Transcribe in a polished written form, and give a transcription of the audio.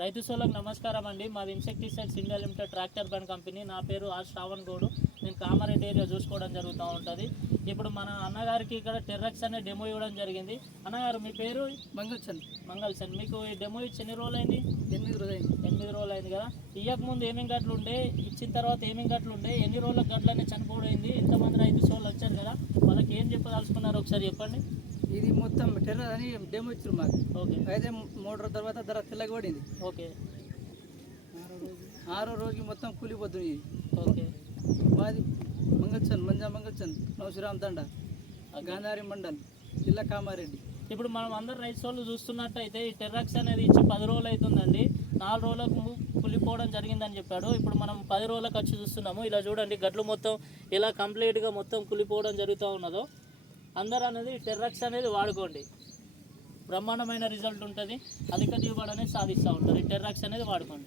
రైతు సోలకు నమస్కారం అండి. మాది insecticides India limited tractor bund company. నా పేరు ఆర్ శ్రావణ్ గౌడ్. నేను కామారెడ్డి ఏరియా చూసుకోవడం జరుగుతూ ఉంటుంది. ఇప్పుడు మన అన్నగారికి ఇక్కడ టెర్రక్స్ అనే డెమో ఇవ్వడం జరిగింది. అన్నగారు మీ పేరు? మంగళసన్. మీకు ఈ డెమో ఇచ్చి ఎన్ని రోజులు అయింది? 8 రోజులు అయింది కదా. ఇవ్వకముందు ఏమేమి గట్లు ఉండే, ఇచ్చిన తర్వాత ఏమేమి గట్లు ఉండే, ఎన్ని రోజులకు గట్లు అనేది చనిపోయింది, ఇంతమంది రైతు సోళ్ళు వచ్చారు కదా, వాళ్ళకి ఏం చెప్పదలుచుకున్నారు ఒకసారి చెప్పండి. ఇది మొత్తం టెర్రర్ అని డెమో ఇచ్చారు మాకు. ఓకే. అయితే 3 రోజుల తర్వాత ధర తెల్లగా పడింది. ఓకే. 6వ రోజుకి మొత్తం కూలిపోతుంది. ఓకే. మాది మంగళచంద్ నౌశ్రామ్ తండ, గాంధారి మండల్, జిల్లా కామారెడ్డి. ఇప్పుడు మనం అందరు రైతు సోళ్ళు చూస్తున్నట్టయితే ఈ టెర్రక్స్ అనేది ఇచ్చి 10 రోజులు అవుతుందండి. 4 రోజులకు కులిపోవడం జరిగిందని చెప్పాడు. ఇప్పుడు మనం 10 రోజులకు వచ్చి చూస్తున్నాము. ఇలా చూడండి, గట్లు మొత్తం ఇలా కంప్లీట్గా మొత్తం కులిపోవడం జరుగుతూ ఉన్నదో. అందరూ అనేది టెర్రక్స్ అనేది వాడుకోండి, బ్రహ్మాండమైన రిజల్ట్ ఉంటుంది. అధిక దిగుబడి అనేది సాధిస్తూ ఉంటారు. ఈ టెర్రక్స్ అనేది వాడుకోండి.